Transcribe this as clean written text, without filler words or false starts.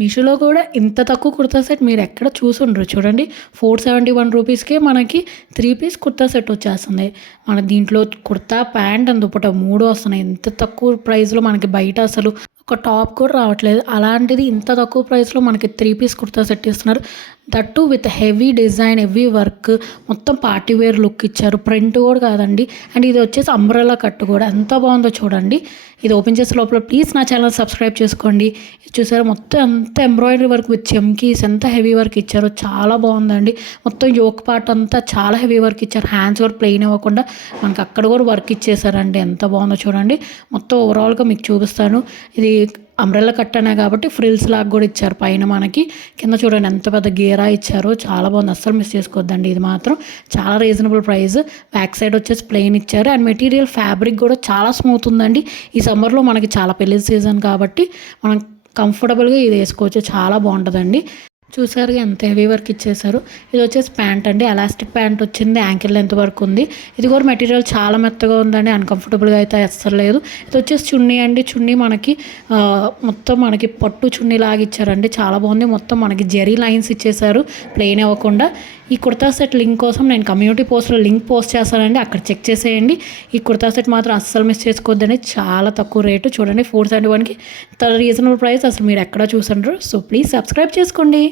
మీషోలో కూడా ఇంత తక్కువ కుర్తా సెట్ మీరు ఎక్కడ చూసుండ్రు చూడండి. 471 రూపీస్కే మనకి 3 పీస్ కుర్తా సెట్ వచ్చేస్తుంది. మన దీంట్లో కుర్తా, ప్యాంట్ అండ్ దుపట్టా 3 వస్తున్నాయి. ఇంత తక్కువ ప్రైస్లో మనకి బయట అసలు ఒక టాప్ కూడా రావట్లేదు. అలాంటిది ఇంత తక్కువ ప్రైస్లో మనకి 3 పీస్ కుర్తా సెట్ ఇస్తున్నారు. That with heavy design, heavy work, మొత్తం పార్టీ వేర్ లుక్ ఇచ్చారు. ప్రింట్ కూడా కాదండి. అండ్ ఇది వచ్చేసి అంబ్రెల్లా కట్ కూడా ఎంత బాగుందో చూడండి. ఇది ఓపెన్ చేసే లోపల ప్లీజ్ నా ఛానల్ సబ్స్క్రైబ్ చేసుకోండి. చూసారా మొత్తం ఎంత ఎంబ్రాయిడరీ వర్క్ విత్ చెమ్కీస్, ఎంత హెవీ వర్క్ ఇచ్చారో చాలా బాగుందండి. మొత్తం యోక్ పార్ట్ అంతా చాలా హెవీ వర్క్ ఇచ్చారు. హ్యాండ్స్ కూడా ప్లెయిన్ ఇవ్వకుండా మనకి అక్కడ కూడా వర్క్ ఇచ్చేసారండి. ఎంత బాగుందో చూడండి. మొత్తం ఓవరాల్గా మీకు చూపిస్తాను. ఇది అంబ్రెల్లా కట్ అనే కాబట్టి ఫ్రిల్స్ లాగా కూడా ఇచ్చారు పైన మనకి. కింద చూడండి ఎంత పెద్ద గేరా ఇచ్చారో, చాలా బాగుంది. అస్సలు మిస్ చేసుకోవద్దండి. ఇది మాత్రం చాలా రీజనబుల్ ప్రైస్. బ్యాక్ సైడ్ వచ్చేసి ప్లెయిన్ ఇచ్చారు. అండ్ మెటీరియల్ ఫ్యాబ్రిక్ కూడా చాలా స్మూత్ ఉందండి. ఈ సమ్మర్లో మనకి చాలా పెళ్లి సీజన్ కాబట్టి మనం కంఫర్టబుల్గా ఇది వేసుకోవచ్చు. చాలా బాగుంటుందండి. చూసారుగా ఎంత హెవీ వర్క్ ఇచ్చేసారు. ఇది వచ్చేసి ప్యాంట్ అండి. ఎలాస్టిక్ ప్యాంట్ వచ్చింది. యాంకిల్ లెంత్ వరకు ఉంది. ఇది కూడా మెటీరియల్ చాలా మెత్తగా ఉందండి. అన్కంఫర్టబుల్గా అయితే అస్సలు లేదు. ఇది వచ్చేసి చున్నీ అండి. చున్నీ మనకి మొత్తం మనకి పట్టు చున్నీ లాగా ఇచ్చారండి. చాలా బాగుంది. మొత్తం మనకి జెరీ లైన్స్ ఇచ్చేసారు ప్లెయిన్ అవ్వకుండా. ఈ కుర్తా సెట్ లింక్ కోసం నేను కమ్యూనిటీ పోస్ట్లో లింక్ పోస్ట్ చేస్తానండి. అక్కడ చెక్ చేసేయండి. ఈ కుర్తా సెట్ మాత్రం అస్సలు మిస్ చేసుకోవద్దండి. చాలా తక్కువ రేటు చూడండి. 471కి రీజనబుల్ ప్రైస్. అసలు మీరు ఎక్కడ చూసండ్రు. సో ప్లీజ్ సబ్స్క్రైబ్ చేసుకోండి.